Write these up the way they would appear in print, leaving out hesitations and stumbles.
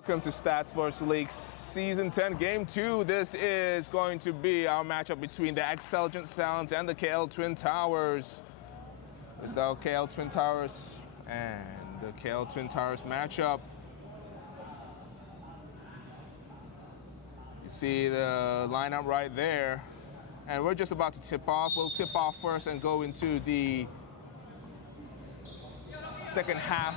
Welcome to StatSports League Season 10, Game 2. This is going to be our matchup between the Axceligent Stallions and the KL Twin Towers. This is our KL Twin Towers and the KL Twin Towers matchup. You see the lineup right there. And we're just about to tip off. We'll tip off first and go into the second half,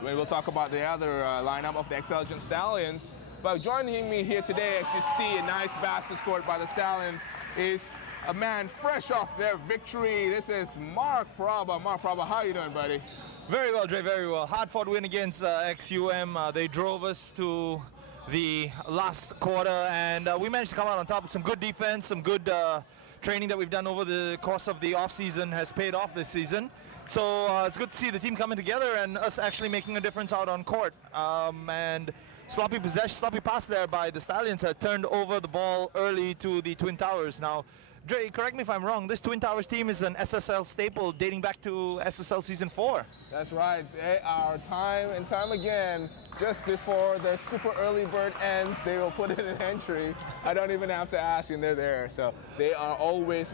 when we'll talk about the other lineup of the Axceligent Stallions. But joining me here today, as you see, a nice basket scored by the Stallions, is a man fresh off their victory. This is Mark Prabha. Mark Prabha, how you doing, buddy? Very well, Dre, very well. Hard-fought win against XUM. They drove us to the last quarter, and we managed to come out on top with some good defense, some good training that we've done over the course of the off-season has paid off this season. So it's good to see the team coming together and us actually making a difference out on court. And sloppy pass there by the Stallions had turned over the ball early to the Twin Towers. Now, Dre, correct me if I'm wrong, this Twin Towers team is an SSL staple dating back to SSL Season 4. That's right. They are time and time again, just before the super early bird ends, they will put in an entry. I don't even have to ask, and they're there. So they are always...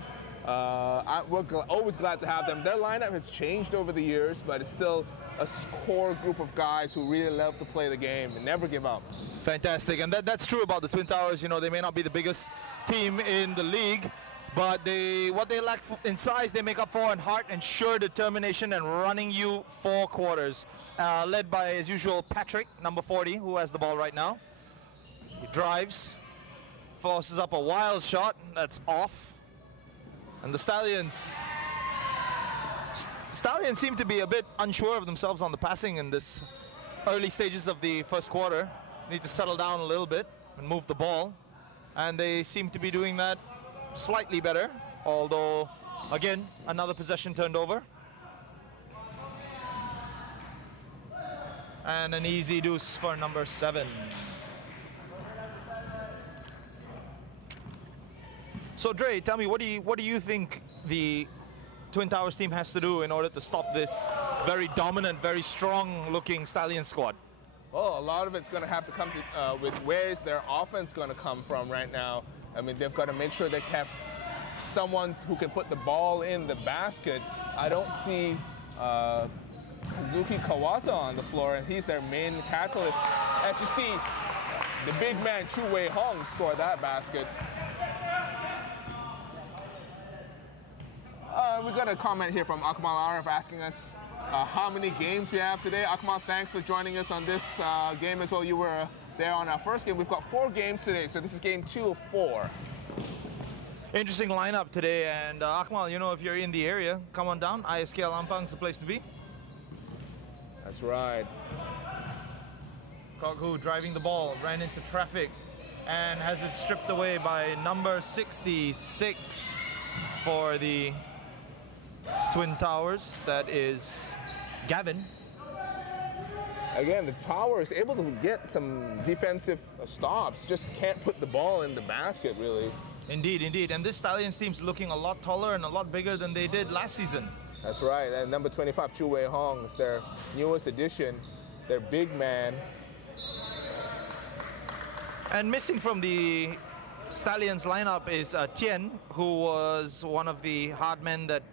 we're always glad to have them. Their lineup has changed over the years, but it's still a core group of guys who really love to play the game and never give up. Fantastic, and that's true about the Twin Towers. You know, they may not be the biggest team in the league, but what they lack in size, they make up for in heart and sheer determination and running you 4 quarters. Led by, as usual, Patrick, number 40, who has the ball right now. He drives, forces up a wild shot, that's off. And the Stallions seem to be a bit unsure of themselves on the passing in this early stages of the first quarter. Need to settle down a little bit and move the ball. And they seem to be doing that slightly better, although, again, another possession turned over. And an easy deuce for number 7. So Dre, tell me, what do you think the Twin Towers team has to do in order to stop this very dominant, very strong-looking Stallion squad? Well, a lot of it's going to have to come to with where's their offense going to come from right now. I mean, they've got to make sure they have someone who can put the ball in the basket. I don't see Kazuki Kawata on the floor, and he's their main catalyst. As you see, the big man Chu Wei Hong scored that basket. We got a comment here from Akmal Arif asking us how many games we have today. Akmal, thanks for joining us on this game as well. You were there on our first game. We've got 4 games today, so this is game 2 of 4. Interesting lineup today, and Akmal, you know, if you're in the area, come on down. ISK Lampang's the place to be. That's right. Kokhu driving the ball, ran into traffic, and has it stripped away by number 66 for the Twin Towers. That is Gavin. Again, the Tower is able to get some defensive stops, just can't put the ball in the basket, really. Indeed, indeed. And this Stallions team's looking a lot taller and a lot bigger than they did last season. That's right. And number 25, Chu Wei Hong, is their newest addition, their big man. And missing from the Stallions lineup is Tien, who was one of the hard men that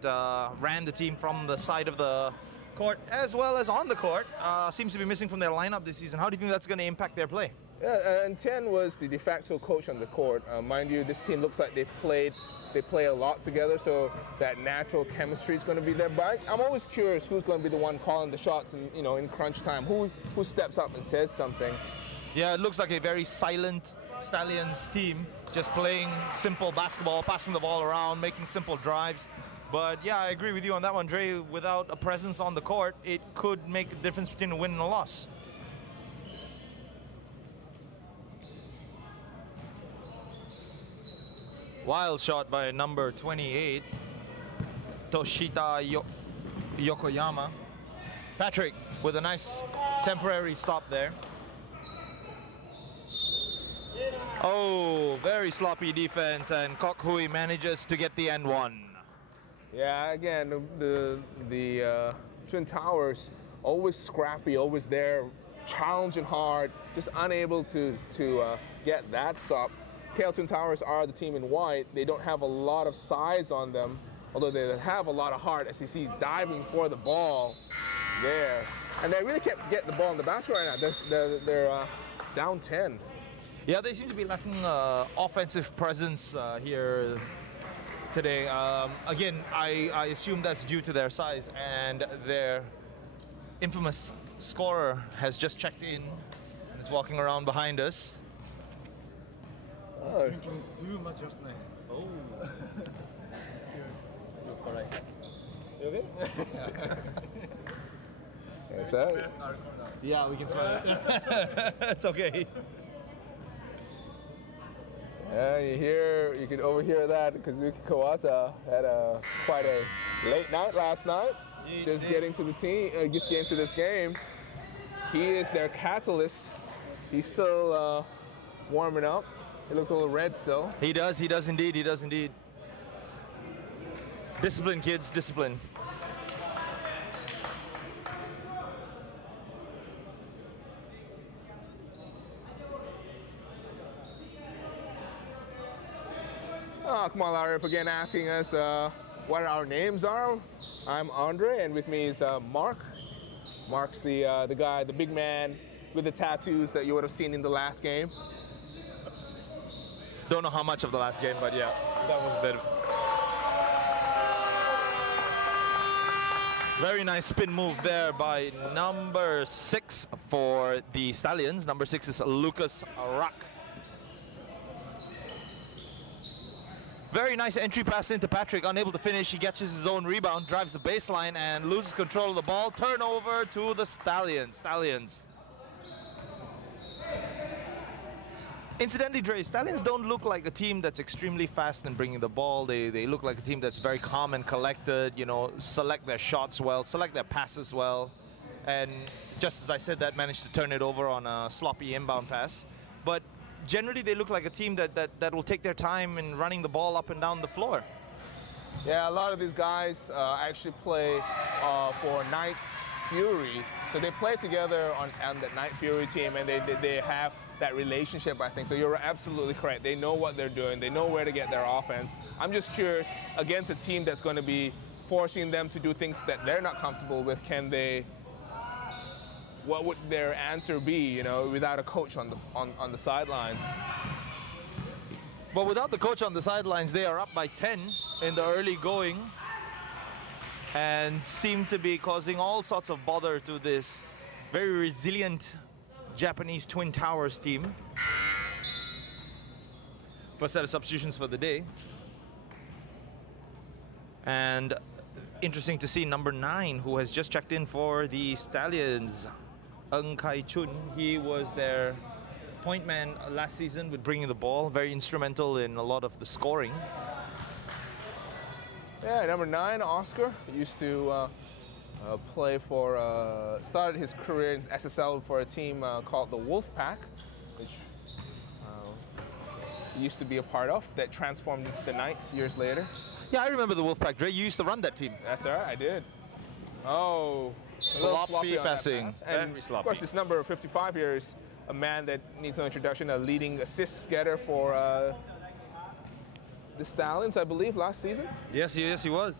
ran the team from the side of the court as well as on the court. Seems to be missing from their lineup this season. How do you think that's going to impact their play? Yeah, and Tien was the de facto coach on the court. Mind you, this team looks like they play a lot together, so that natural chemistry is going to be there. But I'm always curious who's going to be the one calling the shots, and in crunch time, who steps up and says something. Yeah, it looks like a very silent Stallions team, just playing simple basketball, passing the ball around, making simple drives. But yeah, I agree with you on that one, Dre. Without a presence on the court, it could make a difference between a win and a loss. Wild shot by number 28, Toshita Yokoyama. Patrick with a nice temporary stop there. Oh, very sloppy defense, and Kokhui manages to get the end one. Yeah, again, the Twin Towers always scrappy, always there, challenging hard, just unable to get that stop. KL Twin Towers are the team in white. They don't have a lot of size on them, although they have a lot of heart, as you see diving for the ball there. And they really can't get the ball in the basket right now. They're down 10. Yeah, they seem to be lacking offensive presence here today. Again, I assume that's due to their size, and their infamous scorer has just checked in and is walking around behind us. Drinking too much of snake. Oh. You're correct. You okay? Is that? Yeah, we can smell it. It's okay. Yeah, you can overhear that. Kazuki Kawata had quite a late night last night. Just getting to the team, just getting to this game. He is their catalyst. He's still warming up. He looks a little red still. He does indeed, Discipline, kids, discipline. Kamal Arif again asking us what our names are. I'm Andre, and with me is Mark. Mark's the guy, the big man with the tattoos that you would have seen in the last game. Don't know how much of the last game, but yeah, that was a bit. Very nice spin move there by number 6 for the Stallions. Number 6 is Lucas Rock. Very nice entry pass into Patrick, unable to finish. He catches his own rebound, drives the baseline, and loses control of the ball. Turnover to the Stallions. Incidentally, Dre, Stallions don't look like a team that's extremely fast in bringing the ball. They look like a team that's very calm and collected, you know, select their shots well, select their passes well. And just as I said that, managed to turn it over on a sloppy inbound pass. But generally, they look like a team that will take their time in running the ball up and down the floor. Yeah, a lot of these guys actually play for Night Fury. So they play together on the Night Fury team, and they have that relationship, I think. So you're absolutely correct. They know what they're doing. They know where to get their offense. I'm just curious, against a team that's going to be forcing them to do things that they're not comfortable with, what would their answer be, you know, without a coach on the sidelines? But without the coach on the sidelines, they are up by 10 in the early going and seem to be causing all sorts of bother to this very resilient Japanese Twin Towers team. First set of substitutions for the day. And interesting to see number 9, who has just checked in for the Stallions, Ng Kai Chun. He was their point man last season with bringing the ball, very instrumental in a lot of the scoring. Yeah, number 9, Oscar, used to play for, started his career in SSL for a team called the Wolfpack, which he used to be a part of, that transformed into the Knights years later. Yeah, I remember the Wolfpack. Dre, you used to run that team. That's right, I did. Oh, sloppy passing. And very sloppy. Of course, this number 55 here is a man that needs no introduction, a leading assist getter for the Stallions, I believe, last season. Yes, he was.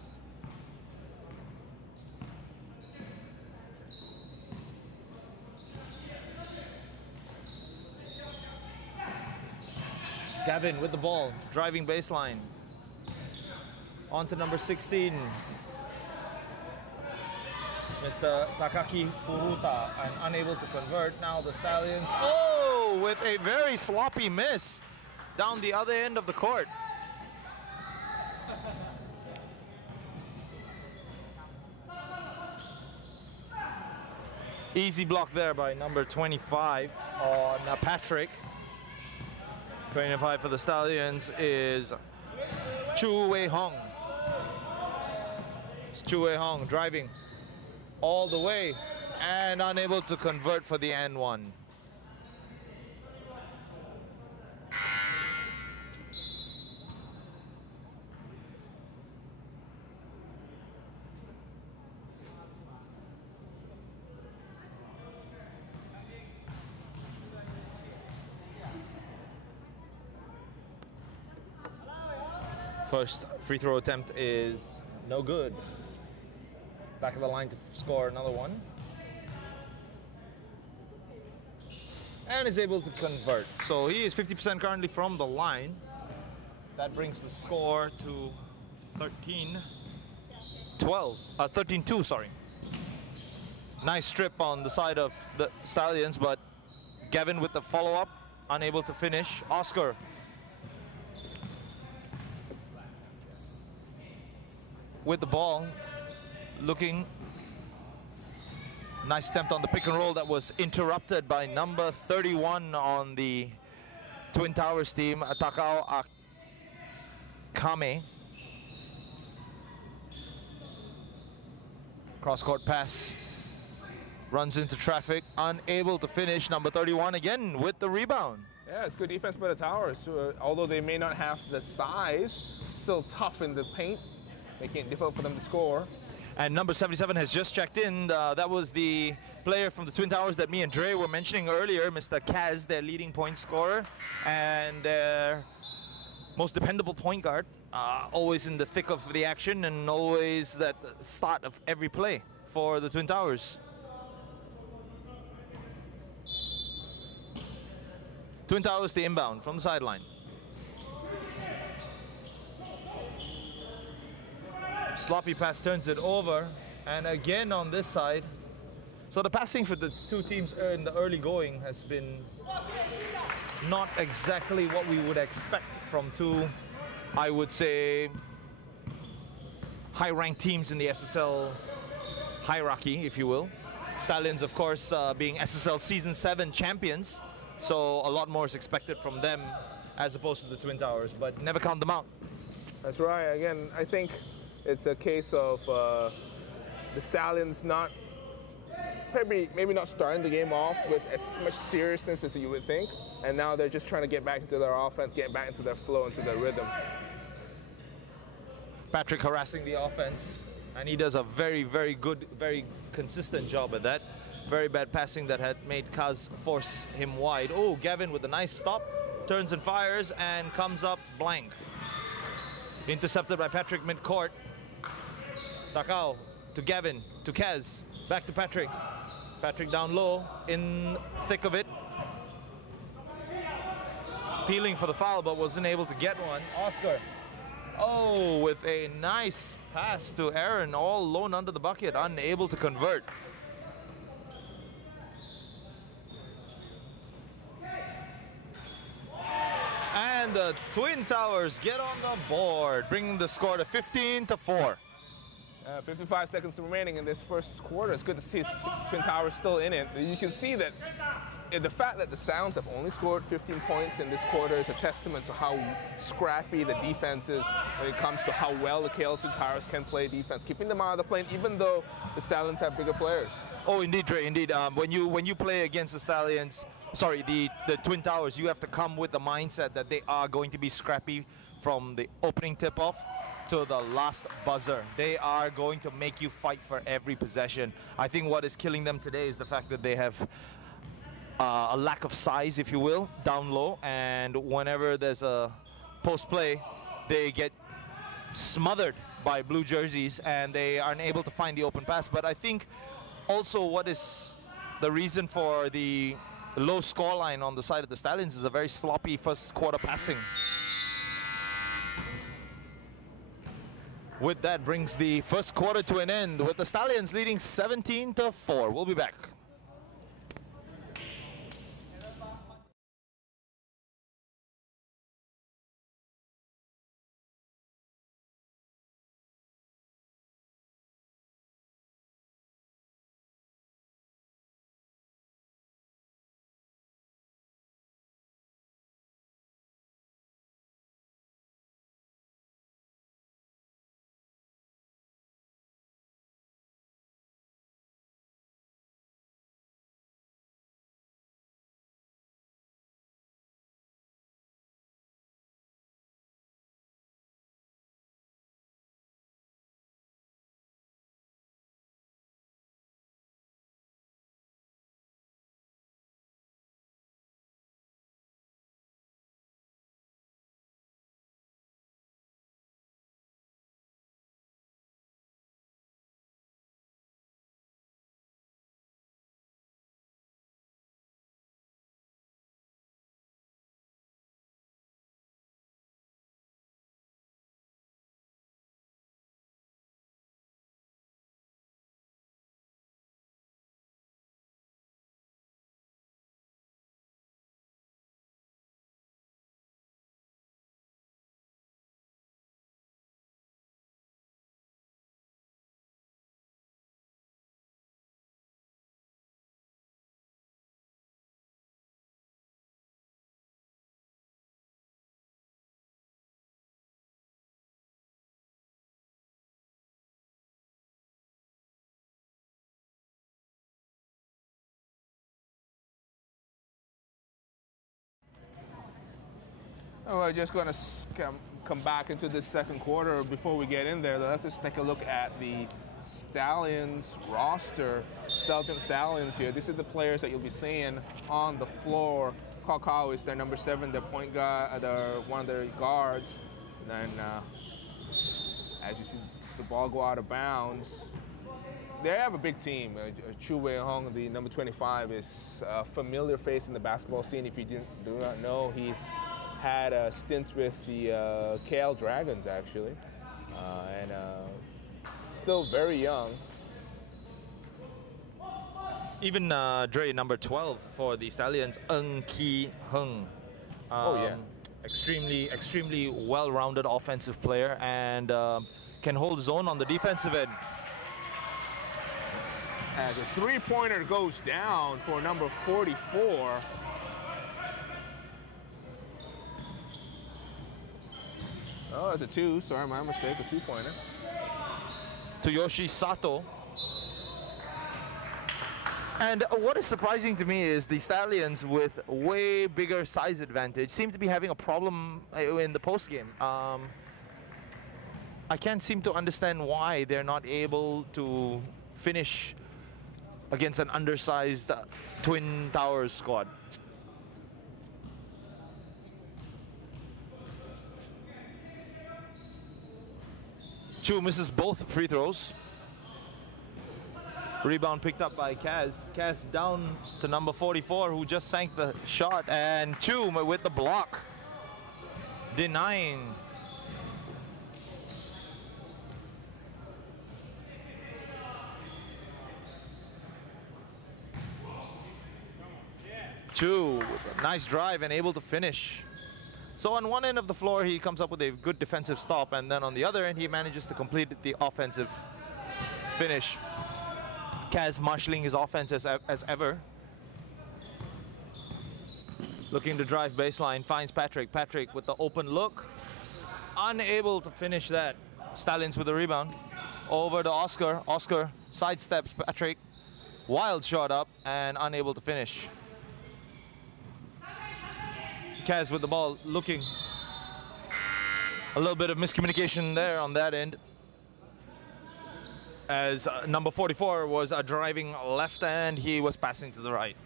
Gavin with the ball, driving baseline. On to number 16. Mr. Takaki Furuta, and unable to convert. Now the Stallions, oh, with a very sloppy miss down the other end of the court. Easy block there by number 25 on Patrick. 25 for the Stallions is Chu Wei Hong. It's Chu Wei Hong driving all the way and unable to convert for the N1. First free throw attempt is no good. Back of the line to score another one. And is able to convert. So he is 50% currently from the line. That brings the score to 13-2, sorry. Nice strip on the side of the Stallions, but Gavin with the follow-up, unable to finish. Oscar. With the ball, looking. Nice attempt on the pick and roll that was interrupted by number 31 on the Twin Towers team, Takao Akame. Cross-court pass. Runs into traffic, unable to finish. Number 31 again with the rebound. Yeah, it's good defense by the Towers. Although they may not have the size, still tough in the paint, making it difficult for them to score. And number 77 has just checked in. That was the player from the Twin Towers that me and Dre were mentioning earlier, Mr. Kaz, their leading point scorer, and their most dependable point guard. Always in the thick of the action and always at the start of every play for the Twin Towers. Twin Towers the inbound from the sideline. Sloppy pass turns it over, and again on this side. So the passing for the two teams in the early going has been not exactly what we would expect from two, I would say, high-ranked teams in the SSL hierarchy, if you will. Stallions, of course, being SSL Season 7 champions, so a lot more is expected from them as opposed to the Twin Towers, but never count them out. That's right. Again, I think it's a case of the Stallions maybe not starting the game off with as much seriousness as you would think, and now they're just trying to get back into their offense, get back into their flow, into their rhythm. Patrick harassing the offense, and he does a very, very good, very consistent job at that. Very bad passing that had made Kaz force him wide. Oh, Gavin with a nice stop, turns and fires, and comes up blank. Intercepted by Patrick midcourt. Takao to Gavin, to Kaz, back to Patrick. Patrick down low, in thick of it. Peeling for the foul, but wasn't able to get one. Oscar, oh, with a nice pass to Aaron, all alone under the bucket, unable to convert. And the Twin Towers get on the board, bringing the score to 15-4. 55 seconds remaining in this first quarter. It's good to see Twin Towers still in it. You can see that the fact that the Stallions have only scored 15 points in this quarter is a testament to how scrappy the defense is when it comes to how well the KL Twin Towers can play defense, keeping them out of the plane, even though the Stallions have bigger players. Oh, indeed, Dre, indeed. When you play against the Stallions, sorry, the Twin Towers, you have to come with the mindset that they are going to be scrappy from the opening tip-off to the last buzzer. They are going to make you fight for every possession. I think what is killing them today is the fact that they have a lack of size, if you will, down low, and whenever there's a post play, they get smothered by blue jerseys and they aren't able to find the open pass. But I think also what is the reason for the low scoreline on the side of the Stallions is a very sloppy first quarter passing. With that brings the first quarter to an end with the Stallions leading 17-4. We'll be back. We're just going to come back into this second quarter. Before we get in there, let's just take a look at the Stallions roster. Celtic Stallions here. These are the players that you'll be seeing on the floor. Kakao is their number 7, their point guard, one of their guards. And then, as you see the ball go out of bounds, they have a big team. Chu Wei Hong, the number 25, is a familiar face in the basketball scene. If you do not know, he's had stints with the KL Dragons, actually, and still very young. Even Dre, number 12 for the Stallions, Ki Hung. Oh yeah, extremely well-rounded offensive player, and can hold his own on the defensive end. As a three-pointer goes down for number 44. Oh, it's a 2. Sorry, my mistake. A 2-pointer. Toyoshi Sato. And what is surprising to me is the Stallions, with way bigger size advantage, seem to be having a problem in the postgame. I can't seem to understand why they're not able to finish against an undersized Twin Towers squad. Chu misses both free throws. Rebound picked up by Kaz. Kaz down to number 44, who just sank the shot, and Chu with the block, denying. Chu with a nice drive and able to finish. So on one end of the floor, he comes up with a good defensive stop, and then on the other end, he manages to complete the offensive finish. Kaz marshalling his offense as ever. Looking to drive baseline, finds Patrick. Patrick with the open look. Unable to finish that. Stallions with the rebound. Over to Oscar. Oscar sidesteps Patrick. Wild shot up and unable to finish. Kaz with the ball, looking. A little bit of miscommunication there on that end, as number 44 was driving left and he was passing to the right.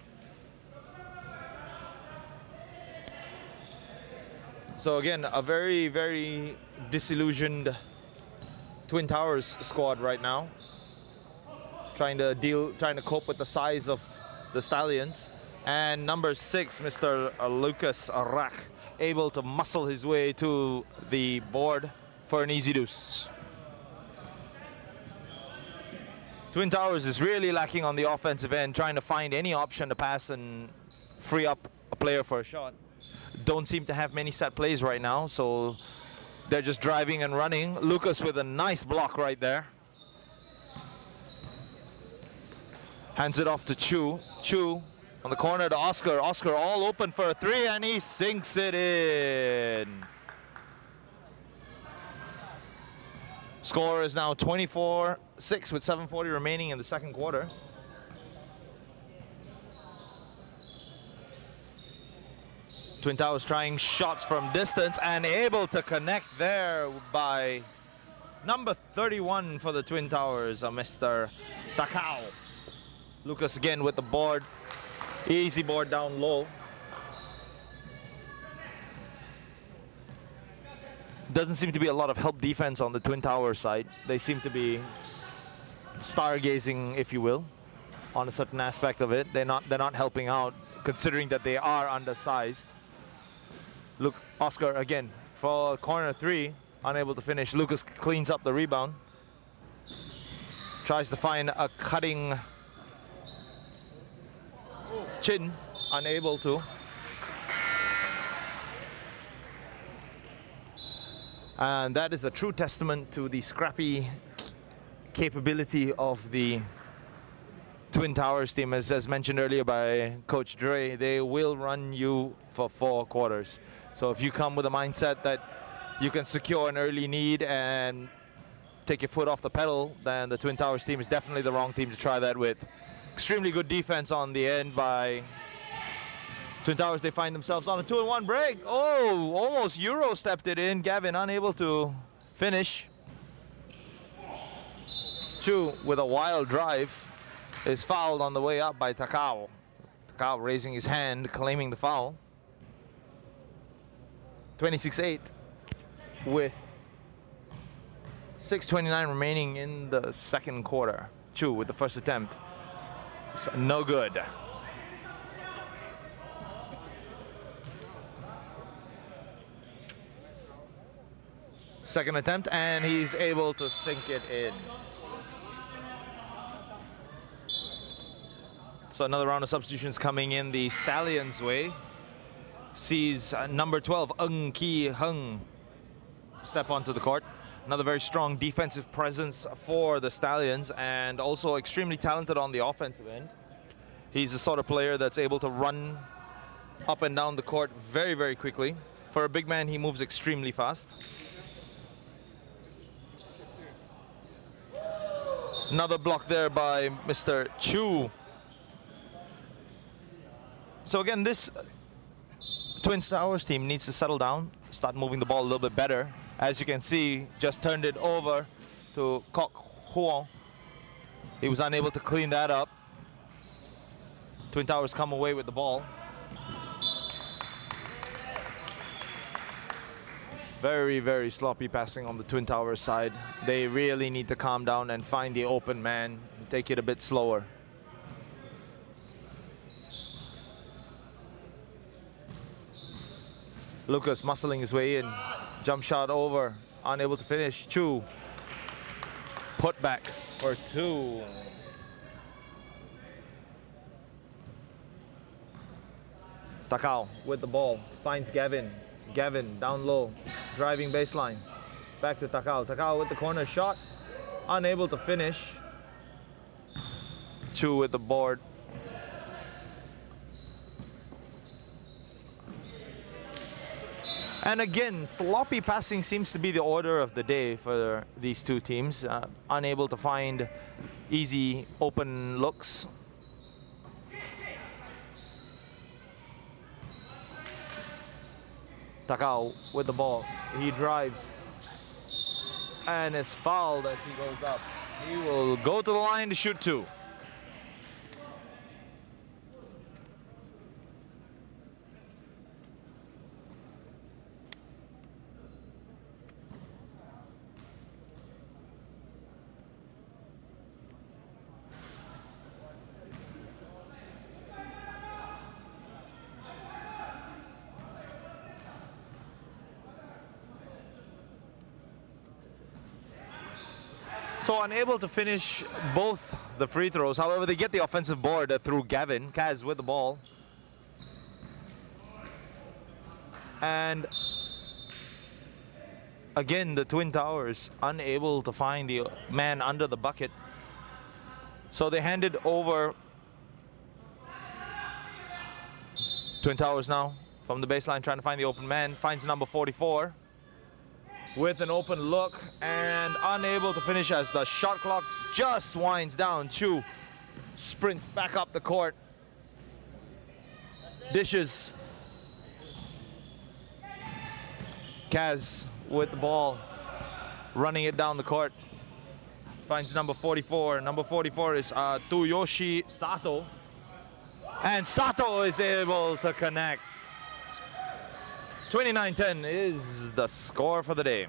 So again, a very, very disillusioned Twin Towers squad right now. Trying to cope with the size of the Stallions. And number 6, Mr. Lucas Rak, able to muscle his way to the board for an easy deuce. Twin Towers is really lacking on the offensive end, trying to find any option to pass and free up a player for a shot. Don't seem to have many set plays right now, so they're just driving and running. Lucas with a nice block right there. Hands it off to Chu. Chu on the corner to Oscar. Oscar all open for a 3, and he sinks it in. Score is now 24-6 with 7:40 remaining in the second quarter. Twin Towers trying shots from distance and able to connect there by number 31 for the Twin Towers, Mr. Takao. Lucas again with the board. Easy board down low. Doesn't seem to be a lot of help defense on the Twin Towers side. They seem to be stargazing, if you will, on a certain aspect of it. They're not helping out, considering that they are undersized. Look, Oscar again for corner 3, unable to finish. Lucas cleans up the rebound. Tries to find a cutting Chin, unable to. And that is a true testament to the scrappy capability of the Twin Towers team. As mentioned earlier by Coach Dre, they will run you for 4 quarters. So if you come with a mindset that you can secure an early lead and take your foot off the pedal, then the Twin Towers team is definitely the wrong team to try that with. Extremely good defense on the end by Twin Towers, they find themselves on a 2-1 break. Oh, almost Euro stepped it in. Gavin unable to finish. Chu with a wild drive is fouled on the way up by Takao. Takao raising his hand, claiming the foul. 26-8 with 6:29 remaining in the second quarter. Chu with the first attempt. It's no good. Second attempt, and he's able to sink it in. So another round of substitutions coming in the Stallions' way. Sees number 12, Ng Ki Hung, step onto the court. Another very strong defensive presence for the Stallions, and also extremely talented on the offensive end. He's the sort of player that's able to run up and down the court very, very quickly. For a big man, he moves extremely fast. Another block there by Mr. Chu. So again, this Twin Towers team needs to settle down, start moving the ball a little bit better. As you can see, just turned it over to Kok Huong. He was unable to clean that up. Twin Towers come away with the ball. Very, very sloppy passing on the Twin Towers side. They really need to calm down and find the open man and take it a bit slower. Lucas muscling his way in. Jump shot over. Unable to finish. Chu. Put back for two. Takao with the ball. Finds Gavin. Gavin down low. Driving baseline. Back to Takao. Takao with the corner shot. Unable to finish. Chu with the board. And again, sloppy passing seems to be the order of the day for these two teams. Unable to find easy open looks. Takao with the ball. He drives and is fouled as he goes up. He will go to the line to shoot two. So unable to finish both the free throws. However, they get the offensive board through Gavin. Kaz with the ball. And again, the Twin Towers unable to find the man under the bucket. So they hand it over. Twin Towers now from the baseline trying to find the open man. Finds number 44. With an open look and unable to finish as the shot clock just winds down. Chu sprints back up the court. Dishes. Kaz with the ball, running it down the court. Finds number 44. Number 44 is Tsuyoshi Sato. And Sato is able to connect. 29-10 is the score for the day.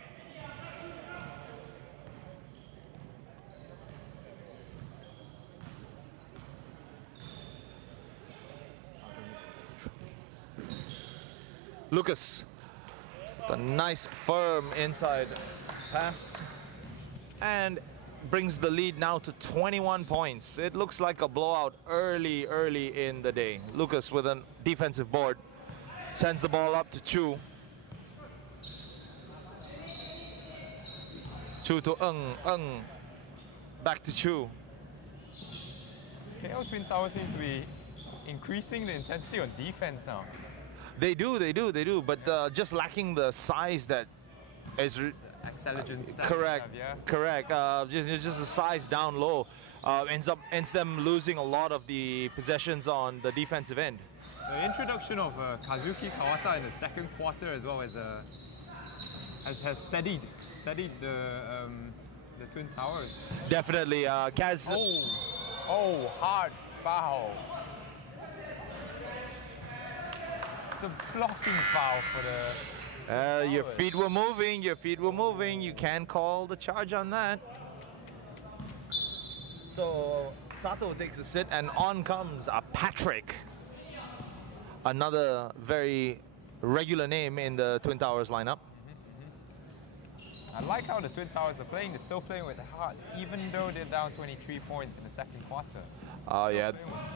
Lucas, the nice firm inside pass, and brings the lead now to 21 points. It looks like a blowout early in the day. Lucas with a defensive board. Sends the ball up to Chu. Chu to Ng. Back to Chu. KL Twin Towers seems to be increasing the intensity on defense now. They do, but just lacking the size that is Axceligent. Correct. Just the size down low ends them losing a lot of the possessions on the defensive end. The introduction of Kazuki Kawata in the second quarter as well as has steadied the Twin Towers. Definitely, Kaz. Oh, hard foul. It's a blocking foul for the. Your feet were moving. Your feet were moving. You can't call the charge on that. So Sato takes a sit, and on comes Patrick. Another very regular name in the Twin Towers lineup. I like how the Twin Towers are playing. They're still playing with the heart, even though they're down 23 points in the second quarter. Yeah.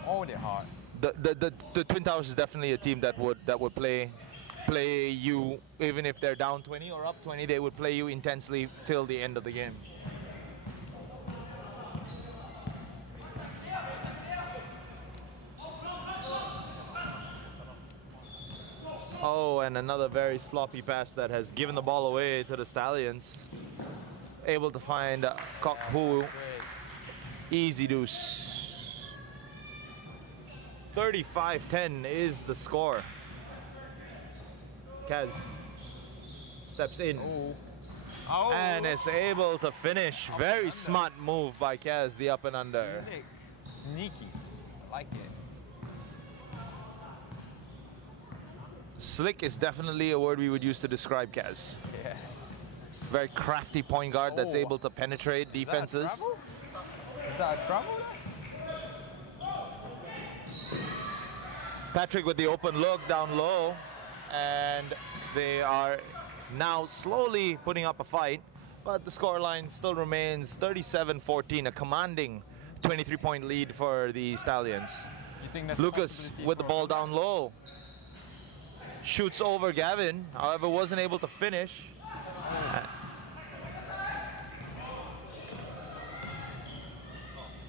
All their heart. The Twin Towers is definitely a team that would play you even if they're down 20 or up 20. They would play you intensely till the end of the game. Oh, and another very sloppy pass that has given the ball away to the Stallions. Able to find Kok Hu. Easy deuce. 35-10 is the score. Kaz steps in. And is able to finish. Very smart move by Kaz, the up and under. Sneaky. I like it. Slick is definitely a word we would use to describe Kaz. Yeah. Very crafty point guard that's able to penetrate defenses. Is that a trouble? Patrick with the open look down low, and they are now slowly putting up a fight, but the scoreline still remains 37-14, a commanding 23-point lead for the Stallions. You think that's Lucas with the ball down low. Shoots over Gavin, however wasn't able to finish.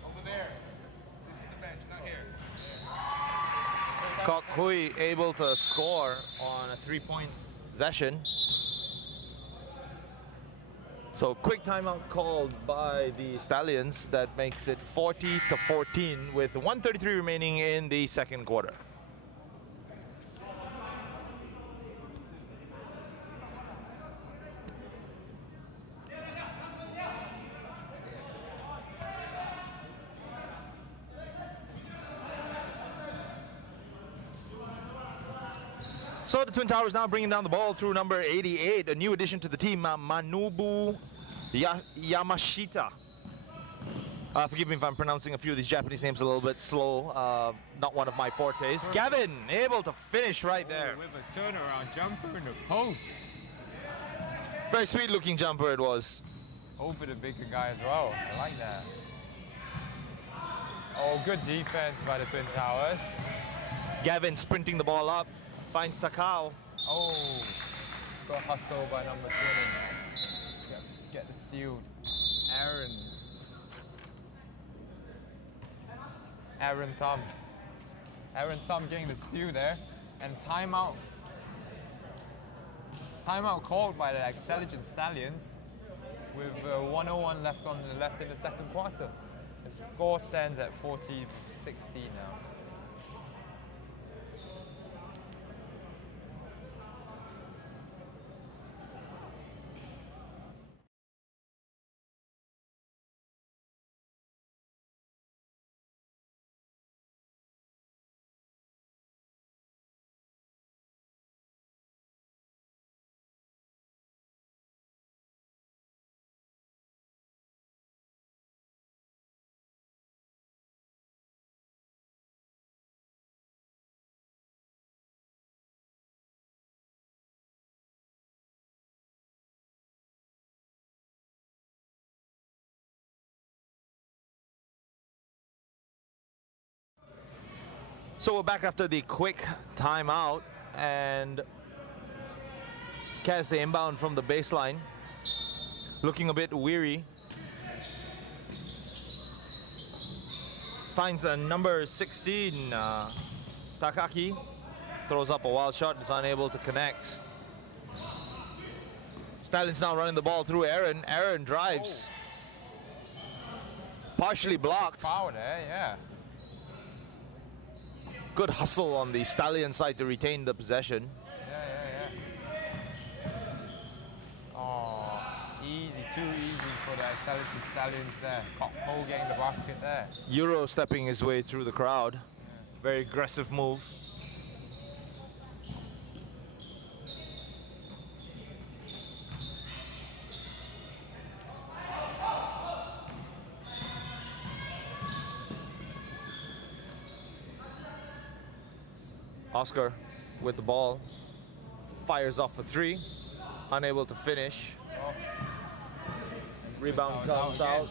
Over there. This is the bench, not here. Kok Hui able to score on a 3-point possession. So quick timeout called by the Stallions. That makes it 40-14 with 1:33 remaining in the second quarter. So the Twin Towers now bringing down the ball through number 88, a new addition to the team, Manobu Yamashita. Forgive me if I'm pronouncing a few of these Japanese names a little bit slow. Not one of my fortes. Gavin able to finish right there. With a turnaround jumper in the post. Very sweet looking jumper it was. Over the bigger guy as well. I like that. Oh, good defense by the Twin Towers. Gavin sprinting the ball up. Finds Takao. Oh, got hustled by number 20. Get the steal. Aaron Thumb. Aaron Thumb getting the steal there. And timeout. Timeout called by the Axceligent Stallions with 1:01 left in the second quarter. The score stands at 40-16 now. So we're back after the quick timeout, and Kaz the inbound from the baseline, looking a bit weary. Finds a number 16, Takaki, throws up a wild shot, is unable to connect. Stallions now running the ball through Aaron. Aaron drives. Partially blocked. Foul there, yeah. Good hustle on the Stallion side to retain the possession. Yeah. Oh, easy, too easy for the Axceligent Stallions there. Cole getting the basket there. Euro stepping his way through the crowd. Very aggressive move. Oscar with the ball, fires off for three, unable to finish. Rebound comes out.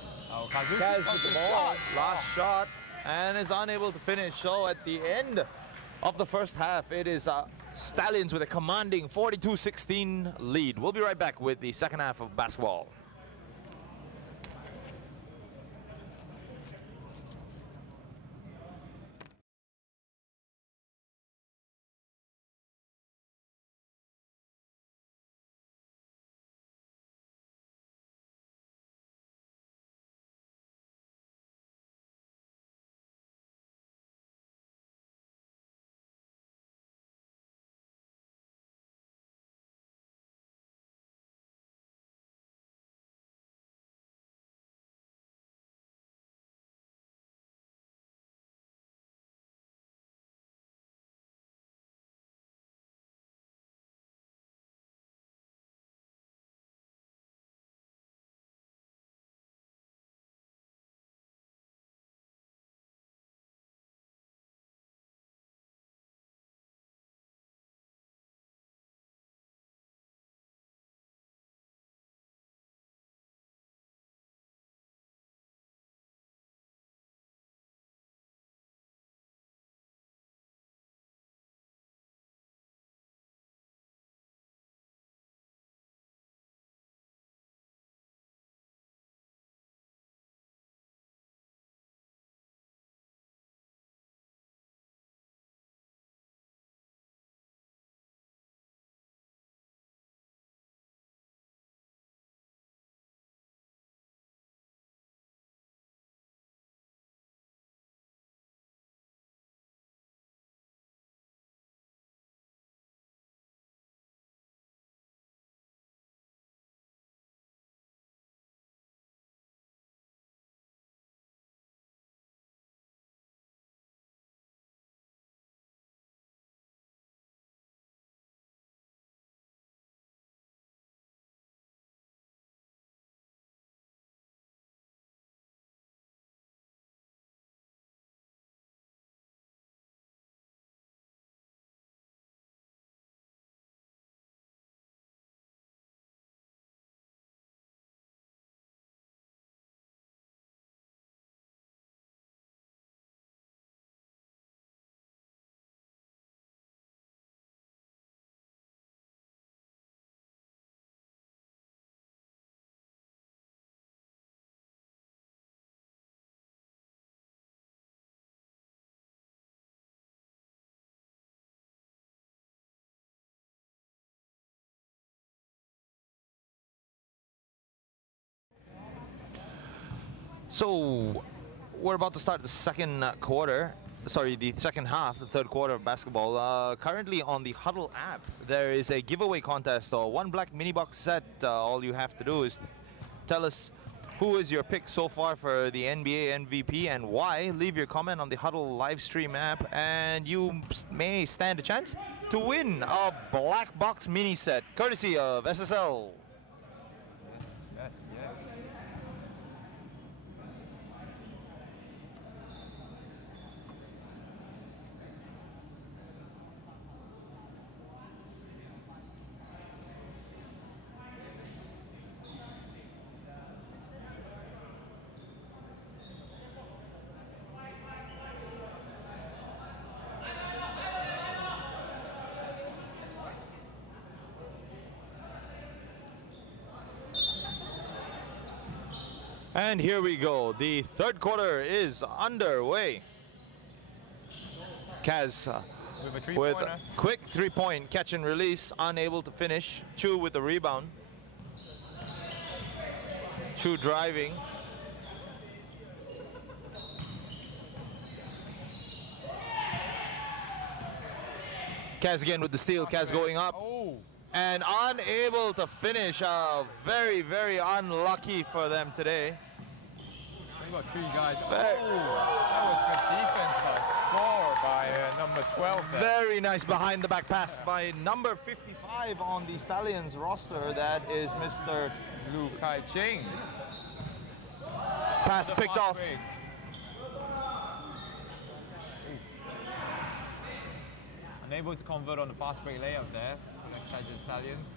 Kaz with the ball, last shot, and is unable to finish. So at the end of the first half, it is Stallions with a commanding 42-16 lead. We'll be right back with the second half of basketball. So we're about to start the second quarter. Sorry, the second half, the third quarter of basketball. Currently on the Huddle app, there is a giveaway contest. One black mini box set. All you have to do is tell us who is your pick so far for the NBA MVP and why. Leave your comment on the Huddle live stream app, and you may stand a chance to win a black box mini set, courtesy of SSL. Yes. And here we go. The third quarter is underway. Kaz with a quick three-point catch and release, unable to finish. Chu with the rebound. Chu driving. Kaz again with the steal. Kaz going up. Oh, And unable to finish. Very, very unlucky for them today. we've got 3 guys. Oh, that was good defense, but score by number 12 there. Very nice behind the back pass by number 55 on the Stallions roster. That is Mr. Lu Kai Ching. Pass picked Fast off. break. Unable to convert on the fast break layup there. Axceligent Stallions.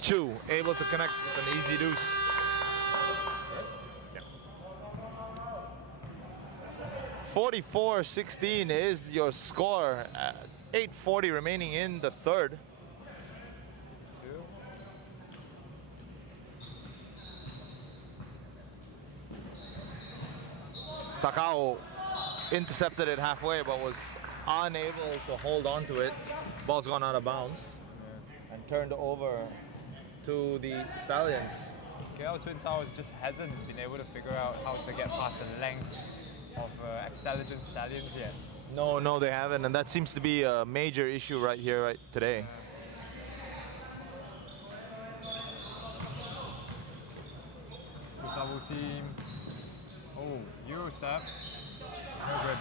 Chu able to connect with an easy deuce. 44-16 is your score. 8:40 remaining in the third. Takao intercepted it halfway, but was unable to hold on to it. Ball's gone out of bounds and turned over to the Stallions. KL Twin Towers just hasn't been able to figure out how to get past the length of Axceligent Stallions yet. No, they haven't, and that seems to be a major issue right here, right today. Good double team. Oh, Euro step. No good.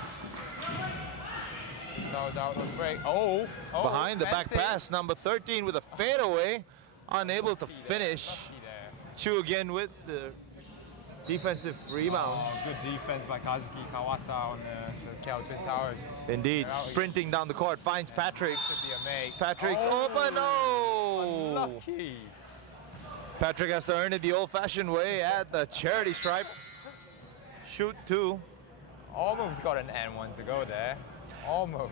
Towers out on break. Oh, Behind the back fancy. pass, number 13 with a fadeaway, unable to finish. Lucky there. Chu again with the defensive rebound. Oh, good defense by Kazuki Kawata on the KL Twin Towers. Indeed, They're out. sprinting down the court, finds Patrick. Should be a make. Patrick's open, no! Unlucky. Patrick has to earn it the old-fashioned way at the charity stripe. Shoot 2. Almost got an N1 to go there. Almost.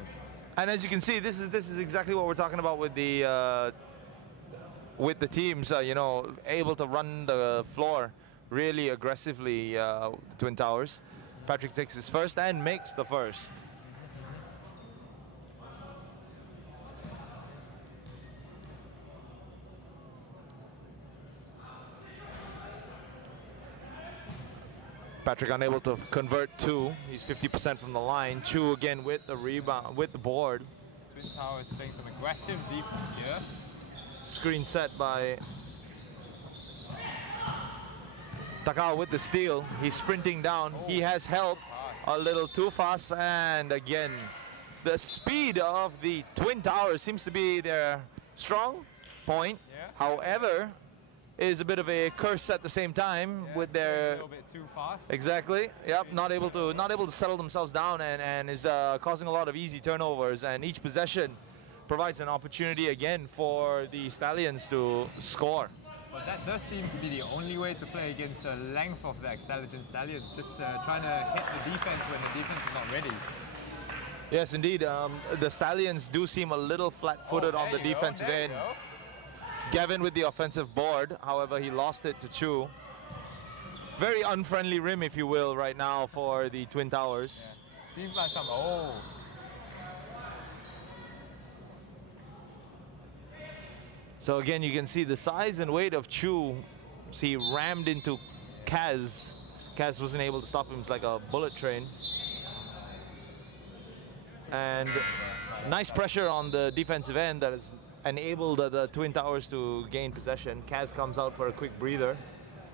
And as you can see, this is exactly what we're talking about with the teams. You know, able to run the floor really aggressively. The Twin Towers. Patrick takes his first and makes the first. Patrick unable to convert 2. He's 50% from the line. Chu again with the rebound, with the board. Twin Towers playing some aggressive defense here. Screen set by Takao with the steal. He's sprinting down. He has help a little too fast. And again, the speed of the Twin Towers seems to be their strong point. Yeah. However, is a bit of a curse at the same time with A their little bit too fast. exactly. Yep, not able to settle themselves down and is causing a lot of easy turnovers. And each possession provides an opportunity again for the Stallions to score. But that does seem to be the only way to play against the length of the Axceligent Stallions. Just trying to hit the defense when the defense is not ready. Yes, indeed. The Stallions do seem a little flat-footed on the defensive end. Gavin with the offensive board. However, he lost it to Chu. Very unfriendly rim, if you will, right now for the Twin Towers. Yeah. Seems like some. Oh. So again, you can see the size and weight of Chu. He rammed into Kaz. Kaz wasn't able to stop him. It's like a bullet train. And nice pressure on the defensive end that has enabled the Twin Towers to gain possession. Kaz comes out for a quick breather.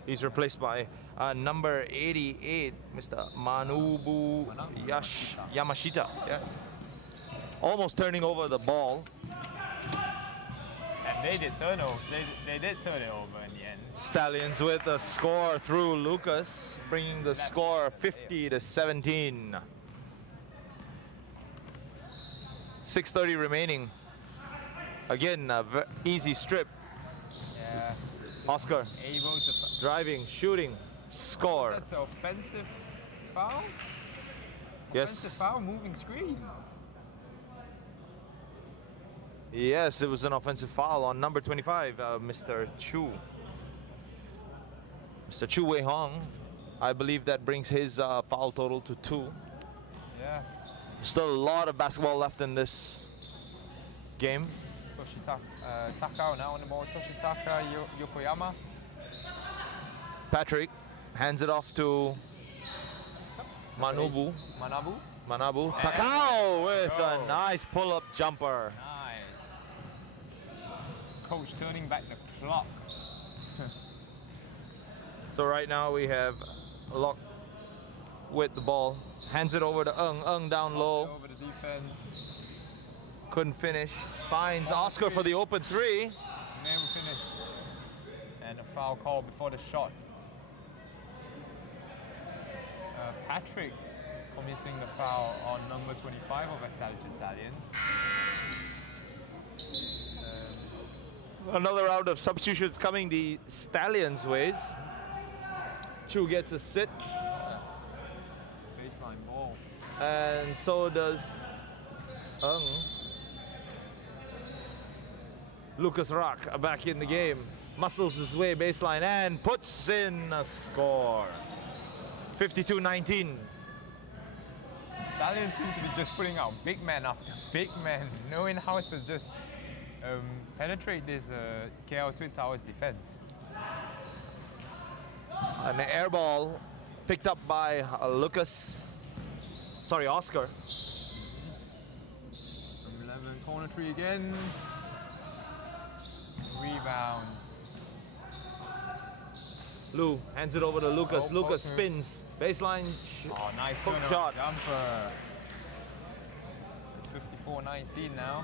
He's replaced by number 88, Mr. Manabu Yamashita. Yes. Almost turning over the ball. And they did turn over. They did turn it over in the end. Stallions with a score through Lucas, bringing the score 50-17. 6:30 remaining. Again, easy strip. Yeah. Oscar Able to. driving, shooting, score. That's an offensive foul? Yes. Offensive foul, moving screen. Yes, it was an offensive foul on number 25, Mr. Chu. Mr. Chu Wei Hong. I believe that brings his foul total to 2. Yeah. Still a lot of basketball left in this game. Takao now on the ball. Toshitaka Yokoyama. Patrick hands it off to Manabu. Manabu. Takao with a nice pull-up jumper. Nice. Coach turning back the clock. So right now we have Lock with the ball. Hands it over to Ung down low. Over the defense. Couldn't finish. Finds Oscar for the open three. Never finished. And a foul call before the shot. Patrick committing the foul on number 25 of Axceligent Stallions. Another round of substitutions coming the Stallions' ways. Chu gets a sit. Baseline ball. And so does Ung. Lucas Rock back in the game. Muscles his way baseline and puts in a score. 52-19. Stallions seem to be just putting out big man after big man, knowing how to just penetrate this KL Twin Towers defense. An air ball picked up by Oscar. Number 11, corner three again. Rebounds. Lou hands it over to Lucas. Oh, Lucas post spins. Baseline nice hook shot. Jumper. It's 54-19 now.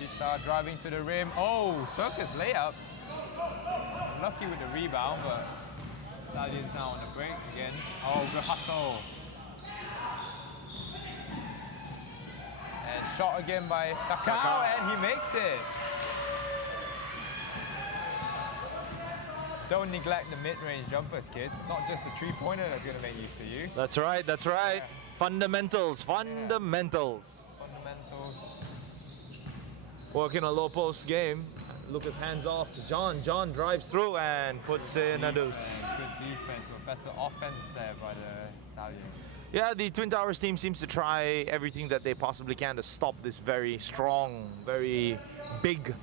Shista driving to the rim. Oh, circus layup. Lucky with the rebound, but Stallions now on the break again. Oh, good hustle. And shot again by Takao, and he makes it. Don't neglect the mid-range jumpers, kids. It's not just the three-pointer that's going to make use to you. That's right, that's right. Yeah. Fundamentals. Fundamentals. Working a low post game. Lucas hands off to John. John drives through and puts in a deuce. Good defense, but better offense there by the Stallions. Yeah, the Twin Towers team seems to try everything that they possibly can to stop this very strong, very big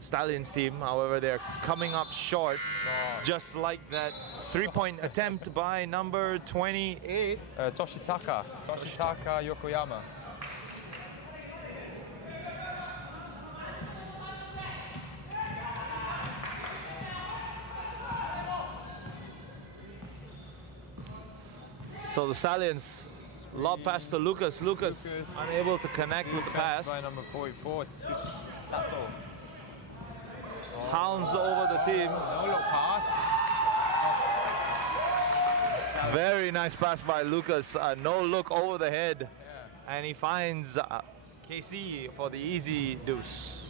Stallions team. However, they're coming up short, just like that three-point attempt by number 28. Toshitaka Yokoyama. So the Stallions lob pass to Lucas. Lucas unable to connect with the pass. By number 44, Sato. Hounds over the team. No look pass. Very nice pass by Lucas. No look over the head. Yeah. And he finds KC for the easy deuce.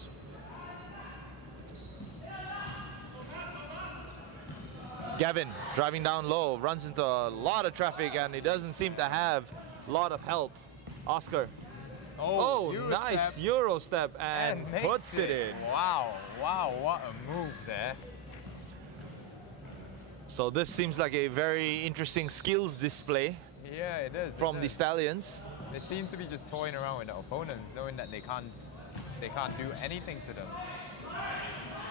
Gavin driving down low, runs into a lot of traffic, and he doesn't seem to have a lot of help. Oscar. Oh, nice Euro step and puts it in. Wow, what a move there. So this seems like a very interesting skills display. Yeah, it is. From the Stallions. They seem to be just toying around with the opponents, knowing that they can't do anything to them.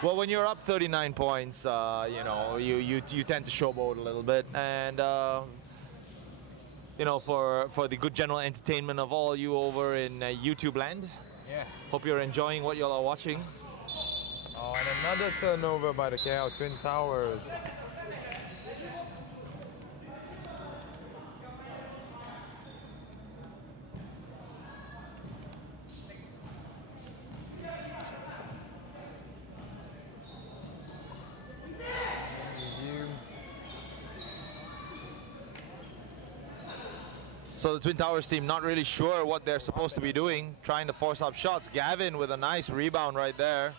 Well, when you're up 39 points, you know, you tend to showboat a little bit, and you know, for the good general entertainment of all you over in YouTube land. Yeah. Hope you're enjoying what y'all are watching. Oh, and another turnover by the KL Twin Towers. So the Twin Towers team not really sure what they're supposed to be doing, trying to force up shots. Gavin with a nice rebound right there.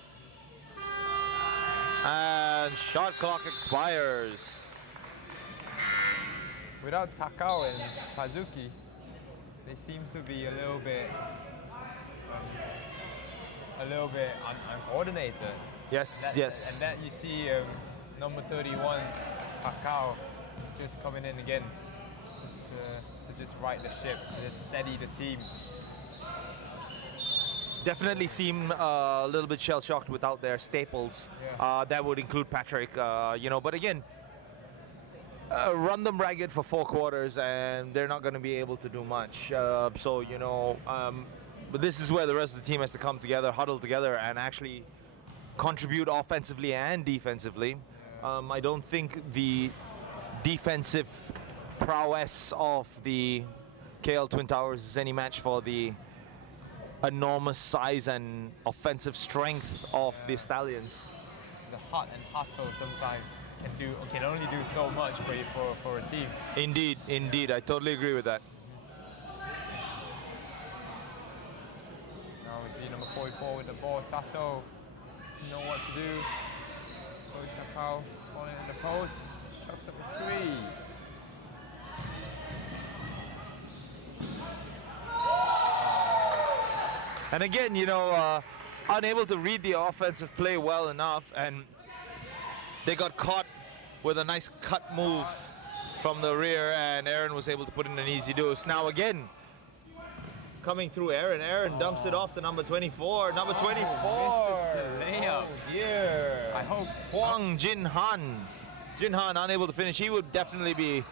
And shot clock expires. Without Takao and Pazuki, they seem to be a little bit uncoordinated. Yes, yes. And that you see number 31, Takao, just coming in again to just right the ship, to just steady the team. definitely seem a little bit shell-shocked without their staples. Yeah. That would include Patrick, you know, but again, run them ragged for 4 quarters and they're not going to be able to do much. So, you know, but this is where the rest of the team has to come together, huddle together, and actually contribute offensively and defensively. I don't think the defensive prowess of the KL Twin Towers is any match for the enormous size and offensive strength of the Stallions. The heart and hustle sometimes can only do so much for a team. Indeed, indeed, I totally agree with that. Now we see number 44 with the ball. Sato doesn't know what to do. Coach Napao falling in the post. Chucks up a 3. And again, you know, unable to read the offensive play well enough, and they got caught with a nice cut move from the rear, and Aaron was able to put in an easy deuce. Now again, coming through Aaron. Aaron dumps it off to number 24. Number 24. Misses the layup. Here. I hope Huang Jinhan. Jinhan unable to finish. He would definitely be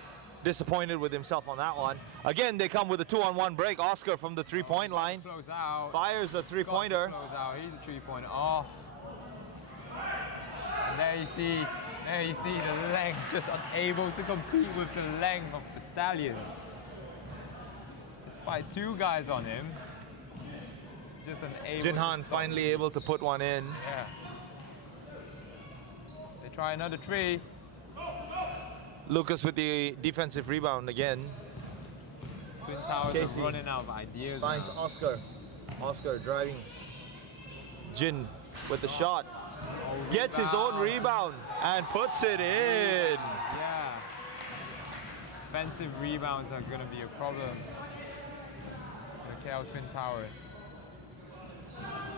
disappointed with himself on that one. Again, they come with a 2-on-1 break. Oscar from the 3-point line close out. fires a 3-pointer. Close out. He's a 3-pointer. Oh. And there you see the length, just unable to compete with the length of the Stallions. Despite 2 guys on him, just unable. Jinhan finally able to put one in. Yeah. They try another 3. Lucas with the defensive rebound again. Twin Towers Casey are running out of ideas. Finds now. Oscar. Oscar driving. Jin with the shot. Gets his own rebound and puts it in. Yeah. Defensive rebounds are going to be a problem for the KL Twin Towers.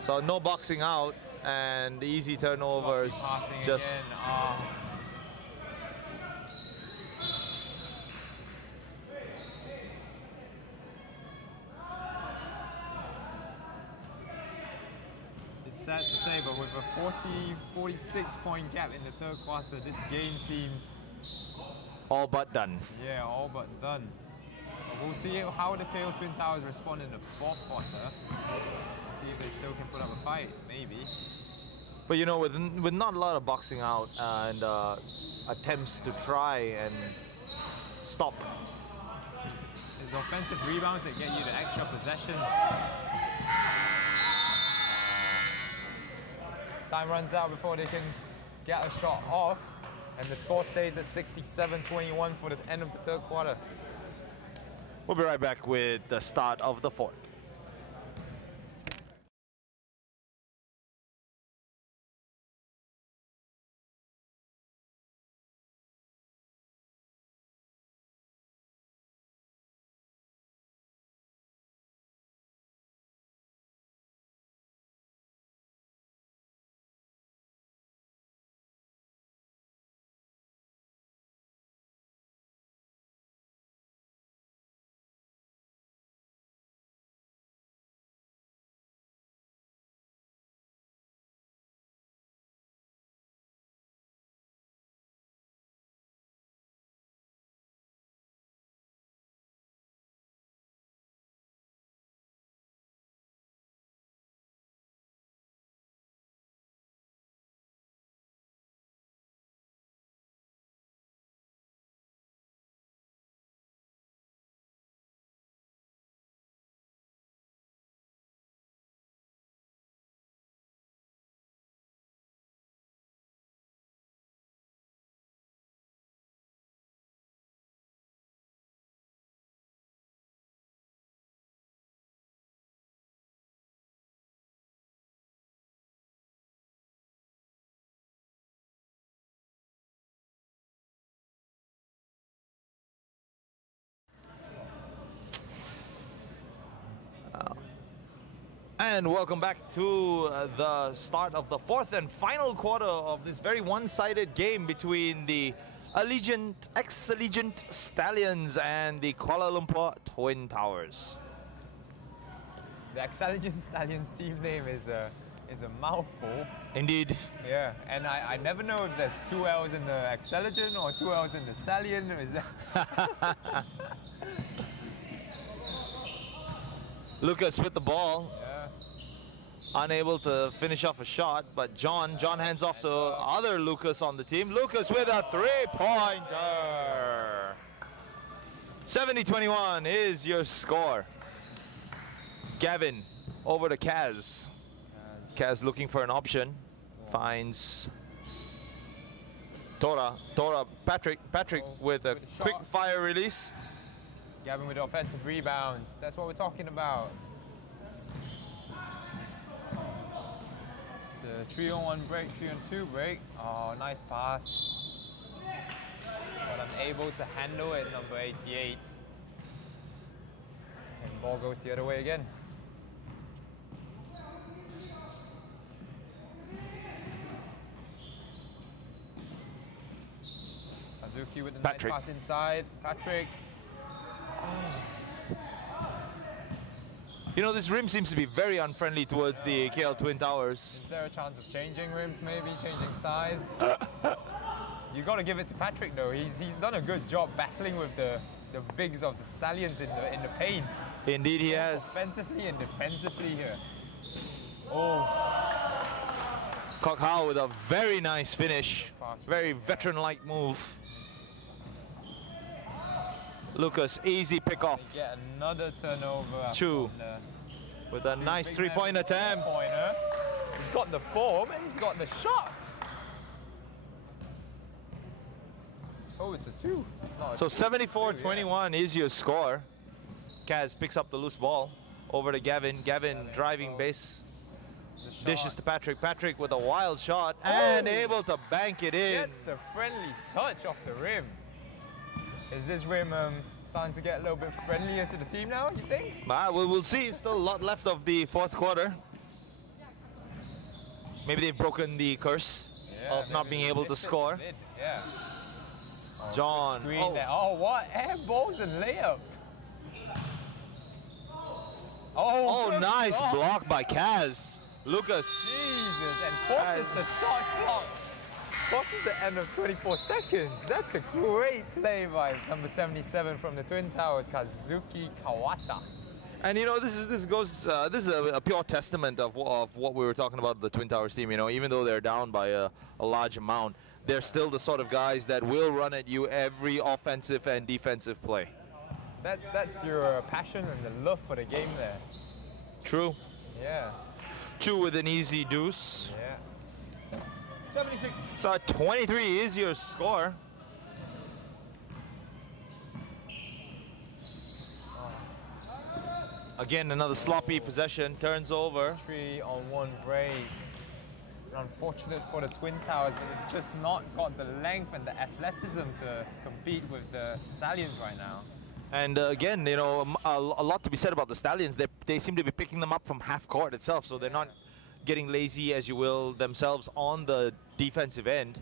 So no boxing out and easy turnovers. Passing Just again. Oh. Sad to say, but with a 46 point gap in the 3rd quarter, this game seems all but done. Yeah, all but done. But we'll see how the KO Twin Towers respond in the 4th quarter. See if they still can put up a fight, maybe. But you know, with not a lot of boxing out and attempts to try and stop. It's the offensive rebounds that get you the extra possessions. Time runs out before they can get a shot off, and the score stays at 67-21 for the end of the 3rd quarter. We'll be right back with the start of the 4th. And welcome back to the start of the 4th and final quarter of this very one-sided game between the Axceligent Stallions and the Kuala Lumpur Twin Towers. The Axceligent Stallions team name is a mouthful. Indeed. Yeah, and I never know if there's 2 L's in the Axceligent or 2 L's in the Stallion. Is that Lucas with the ball. yeah. Unable to finish off a shot, but John hands off to other Lucas on the team. Lucas with a three-pointer. 70-21 is your score. Gavin over to Kaz. Kaz looking for an option. Finds Patrick with a quick fire release. Gavin with offensive rebounds. That's what we're talking about. It's a 3-on-1 break, 3-on-2 break. Oh, nice pass. But unable to handle it, number 88. And the ball goes the other way again. Hazuki with the nice pass inside. Patrick. You know, this rim seems to be very unfriendly towards the KL Twin Towers. Is there a chance of changing rims, maybe changing sides? You got to give it to Patrick though. He's done a good job battling with the bigs of the Stallions in the paint. Indeed, he has. Offensively and defensively here. Oh. Kok Hao with a very nice finish. Very veteran-like move. Lucas, easy pick-off. Get another turnover. Chu with a nice three-point attempt. He's got the form and he's got the shot. Oh, it's a 2. So 74-21 is your score. Kaz picks up the loose ball over to Gavin. Gavin driving base. Dishes to Patrick. Patrick with a wild shot and able to bank it in. Gets the friendly touch off the rim. Is this rim starting to get a little bit friendlier to the team now, you think? We'll see. Still a lot left of the fourth quarter. Maybe they've broken the curse of not being able to score. Yeah. John. Oh, what? Air balls and layup. Oh, nice block by Kaz. Lucas. Jesus, and forces the shot clock. Forces the end of 24 seconds. That's a great play by number 77 from the Twin Towers, Kazuki Kawata. And you know, this is a pure testament of what we were talking about the Twin Towers team. You know, even though they're down by a large amount, they're still the sort of guys that will run at you every offensive and defensive play. That's your passion and the love for the game there. True. Yeah. Chu with an easy deuce. Yeah. 76-23 is your score. Again, another sloppy possession, turns over. 3-on-1 break. Unfortunate for the Twin Towers, but they've just not got the length and the athleticism to compete with the Stallions right now. And again, you know, a lot to be said about the Stallions. They seem to be picking them up from half court itself, so they're not getting lazy, as you will, themselves on the defensive end.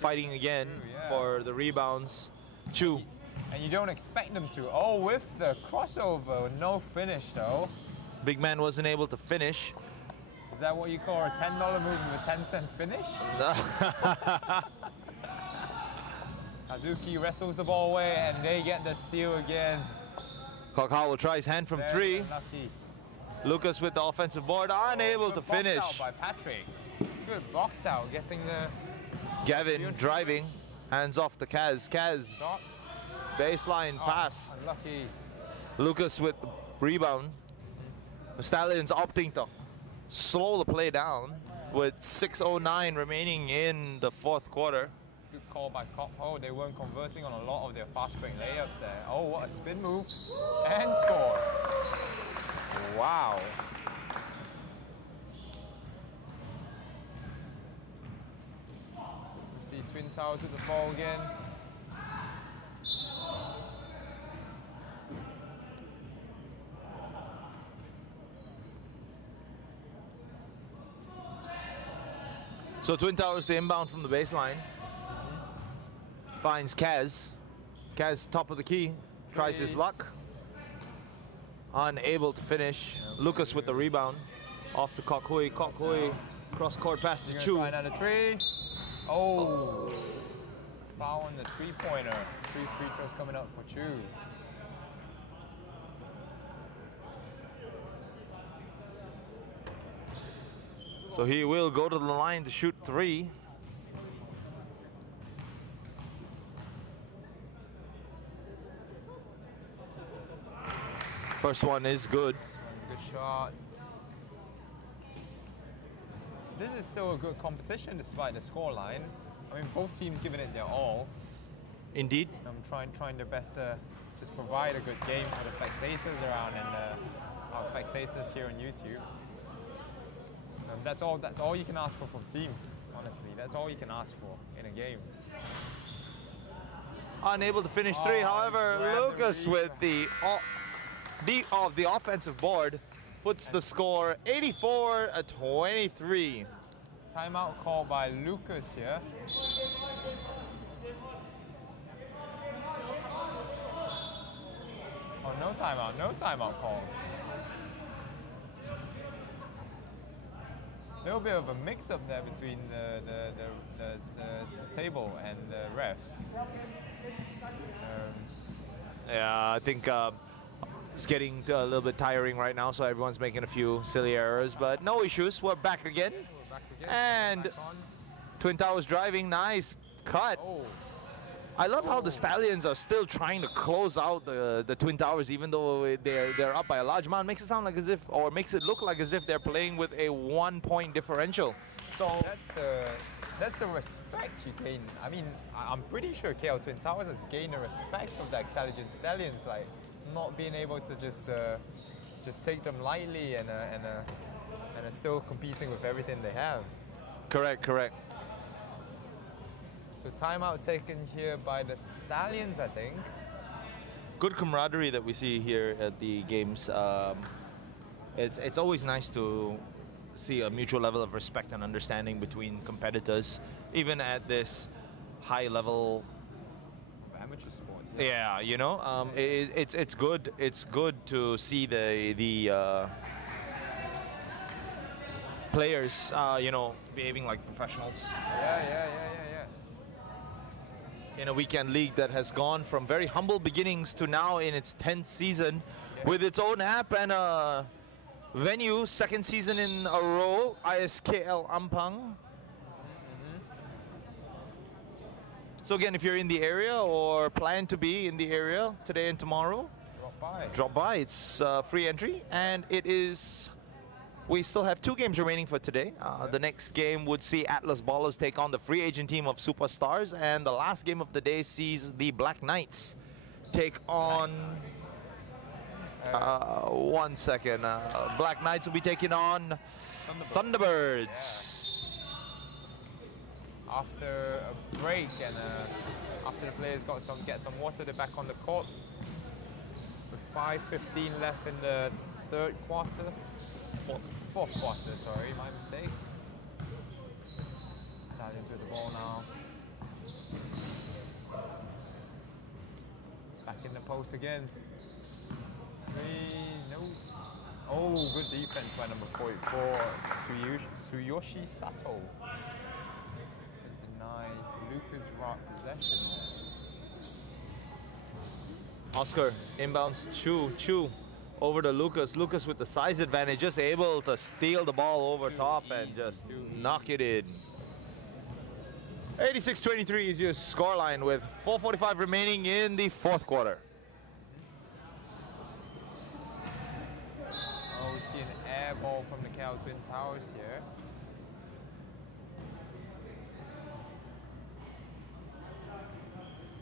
Fighting again for the rebounds. Chu. And you don't expect them to. Oh, with the crossover, no finish though. Big man wasn't able to finish. Is that what you call a $10 move with a 10-cent finish? Hazuki wrestles the ball away and they get the steal again. Kok Hao will try his hand from three. Unlucky. Lucas with the offensive board, unable to finish. Box out by Patrick. Good box out, getting the... Gavin driving, hands off to Kaz. Kaz, baseline pass. Unlucky. Lucas with the rebound. The Stallions opting to slow the play down with 6:09 remaining in the fourth quarter. Good call by Kok Hao. They weren't converting on a lot of their fast break layups there. Oh, what a spin move. And score. Wow. See Twin Towers with the ball again. So Twin Towers to inbound from the baseline. Finds Kaz. Kaz top of the key. Tries his luck. unable to finish. Lucas with the rebound. Off to Kok Hui. Kok Hui, cross court pass to Chu. Try another three. Oh. Foul on the three-pointer. 3 free throws coming up for Chu. So he will go to the line to shoot 3. First one is good. Good shot. This is still a good competition despite the scoreline. I mean, both teams giving it their all. Indeed. Trying their best to just provide a good game for the spectators around and our spectators here on YouTube. That's all you can ask for from teams, honestly. That's all you can ask for in a game. Unable to finish 3, however, Lucas with the offensive board puts the score 84-23. Timeout called by Lucas here. Oh, no timeout call. A little bit of a mix-up there between the table and the refs. Yeah, I think it's getting a little bit tiring right now, so everyone's making a few silly errors, but no issues. We're back again. And Twin Towers driving, nice cut. Oh. I love how the Stallions are still trying to close out the Twin Towers, even though they're up by a large amount. Makes it sound like as if, or makes it look like as if they're playing with a 1-point differential. So that's the respect you gain. I mean, I'm pretty sure KL Twin Towers has gained the respect of the Axceligent Stallions, like not being able to just take them lightly and still competing with everything they have. Correct. So timeout taken here by the Stallions, I think. Good camaraderie that we see here at the games. It's always nice to see a mutual level of respect and understanding between competitors, even at this high level Amateur sports. Yeah, you know, it's good. It's good to see the players, you know, behaving like professionals. Yeah. In a weekend league that has gone from very humble beginnings to now in its 10th season, with its own app and a venue, 2nd season in a row, ISKL Ampang. So again, if you're in the area or plan to be in the area today and tomorrow, drop by. It's free entry, and it is. We still have 2 games remaining for today. The next game would see Atlas Ballers take on the free agent team of Superstars, and the last game of the day sees the Black Knights take on. One second. Black Knights will be taking on Thunderbirds. After a break and after the players get some water, they're back on the court. With 5:15 left in the third quarter. Fourth quarter, sorry, my mistake. Stallions with the ball now. Back in the post again. 3, no. Oh, good defense by number 44, Tsuyoshi Sato. To deny Lucas Rock possession. Oscar inbounds Chu over to Lucas. Lucas with the size advantage, just able to steal the ball over top and just knock it in. 86-23 is your scoreline with 4:45 remaining in the 4th quarter. Oh, we see an air ball from the KL Twin Towers here.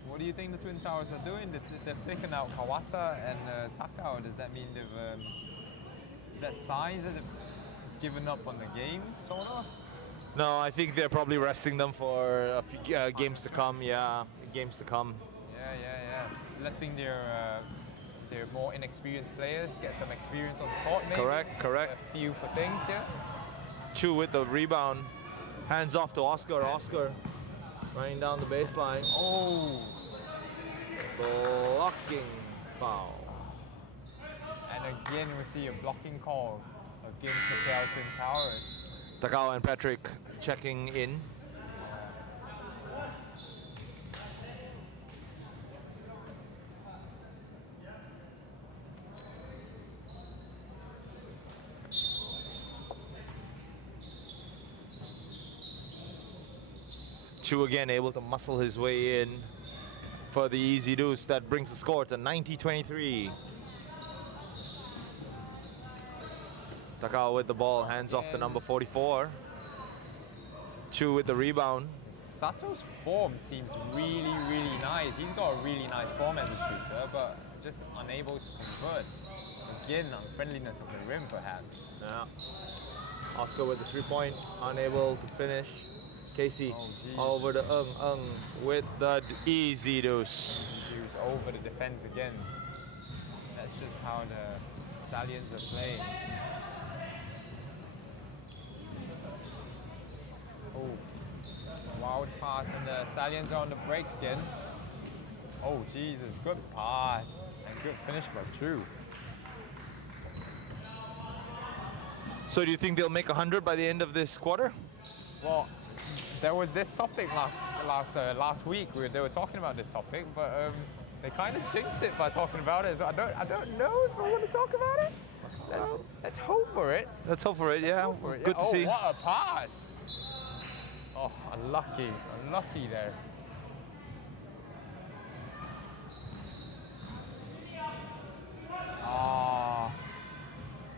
What do you think the Twin Towers are doing? They've taken out Kawata and Takao. Does that mean they've... is that signs that they've given up on the game, sort of? No, I think they're probably resting them for a few games to come. Yeah, games to come. Yeah. Letting their more inexperienced players get some experience on the court, maybe. Correct. A few for things here. Chu with the rebound. Hands off to Oscar. Oscar running down the baseline. Oh! Blocking foul. And again we see a blocking call against the KL Twin Towers. Takao and Patrick checking in. Chu again able to muscle his way in for the easy deuce that brings the score to 90-23. Takao with the ball, hands off to number 44. Chu with the rebound. Sato's form seems really, really nice. He's got a really nice form as a shooter, but just unable to convert. Again, unfriendliness of the rim, perhaps. Yeah. Oscar with the 3-point, unable to finish. Casey over to Ung with the easy deuce. He was over the defense again. That's just how the Stallions are playing. Oh, wild pass, and the Stallions are on the break again. Oh Jesus, good pass and good finish by Chu. So do you think they'll make 100 by the end of this quarter? Well, there was this topic last week where they were talking about this topic, but they kind of jinxed it by talking about it. So I don't know if I want to talk about it. Let's hope for it. Let's hope for it. Yeah, good to see. Oh, what a pass! Oh, unlucky there. Ah,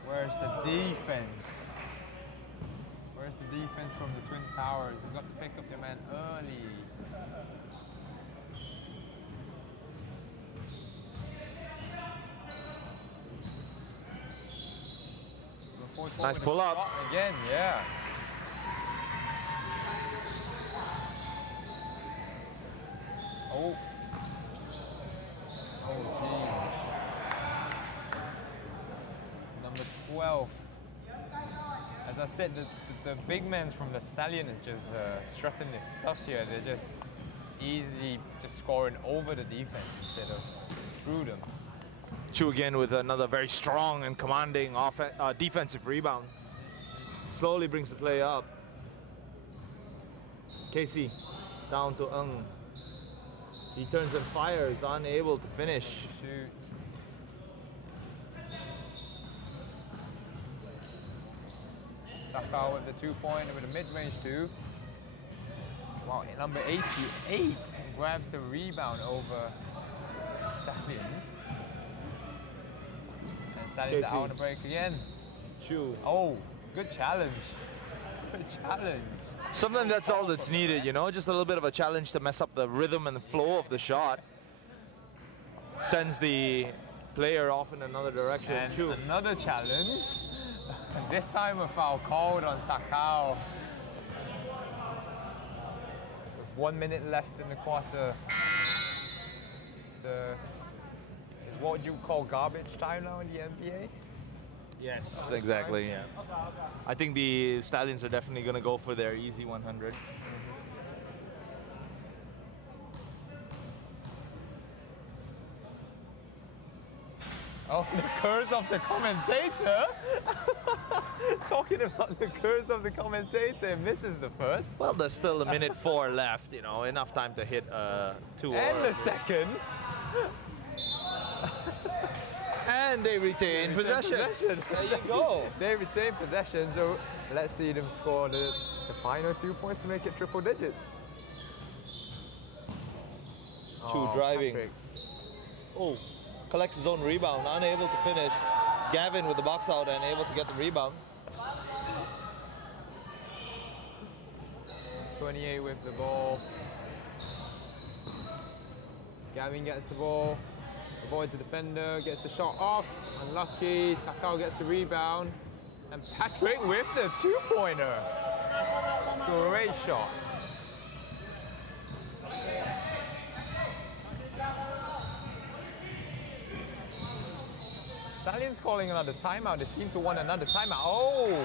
where's the defense? Where's the defense from the Twin Towers? They've got to pick up their man early. Nice pull up. Again, yeah. Oh. Oh, geez. Number 12. As I said, the big men from the Stallion is just strutting their stuff here. They're just easily just scoring over the defense instead of through them. Chu again with another very strong and commanding defensive rebound. Slowly brings the play up. Casey down to Ung. He turns and fires, unable to finish. Shoot. Takao with the 2-point with a mid-range too. Wow, number 88 grabs the rebound over Stallions. And Stallions are out on the break again. Chu. Oh, good challenge. Good challenge. Sometimes that's all that's needed, you know, just a little bit of a challenge to mess up the rhythm and the flow of the shot. Sends the player off in another direction. And Chu. another challenge. This time a foul called on Takao. With 1 minute left in the quarter. It's what you call garbage time now in the NBA? Yes, exactly. Yeah. I think the Stallions are definitely going to go for their easy 100. Oh, the curse of the commentator! Talking about the curse of the commentator, misses the first. Well, there's still a minute 4 left, you know, enough time to hit 2 and the second. And they retain possession. There you go. They retain possession, so let's see them score the final 2 points to make it triple digits. Chu driving. Patrick's. Oh, collects his own rebound, unable to finish. Gavin with the box out and able to get the rebound. 28 with the ball. Gavin gets the ball. Avoids the defender, gets the shot off. Unlucky. Takao gets the rebound. And Patrick with the 2-pointer. Great shot. Stallions calling another timeout. They seem to want another timeout. Oh!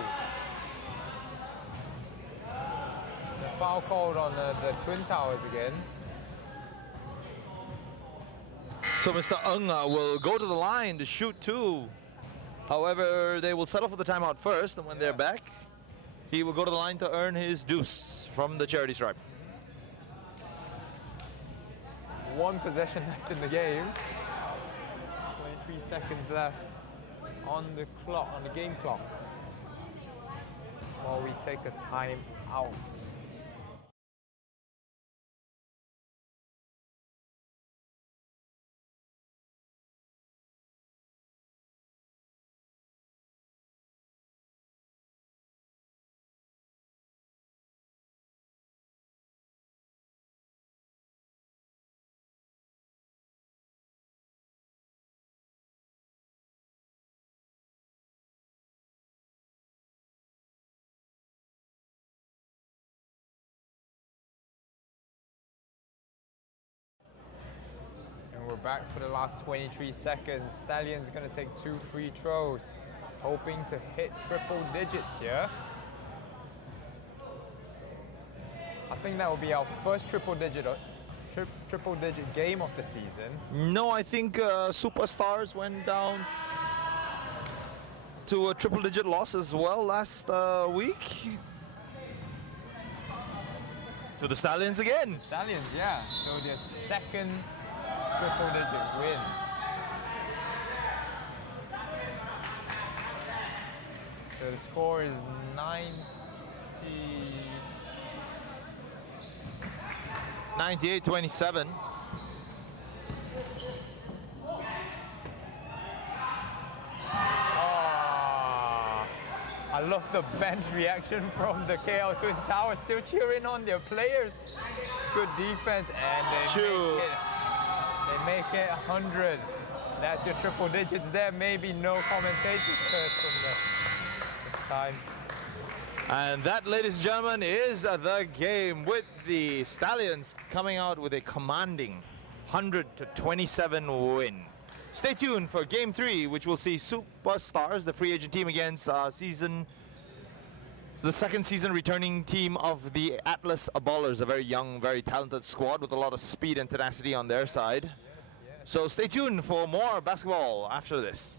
The foul called on the Twin Towers again. So Mr. Ung will go to the line to shoot 2. However, they will settle for the timeout first, and when they're back, he will go to the line to earn his deuce from the charity stripe. 1 possession left in the game. 23 seconds left on the clock, on the game clock, while we take a time out. We're back for the last 23 seconds. Stallions going to take 2 free throws, hoping to hit triple digits here. I think that will be our first triple digit game of the season. No, I think Superstars went down to a triple-digit loss as well last week. To the Stallions again. Stallions, yeah. So their second triple-digit win. So the score is 98-27. I love the bench reaction from the KL Twin Towers, still cheering on their players. Good defense, and they make it 100. That's your triple digits there. Maybe no commentators curse from this time. And that, ladies and gentlemen, is the game, with the Stallions coming out with a commanding 100-27 win. Stay tuned for Game 3, which will see Superstars, the free agent team, against the second season returning team of the Atlas Ballers, a very young, very talented squad with a lot of speed and tenacity on their side. So stay tuned for more basketball after this.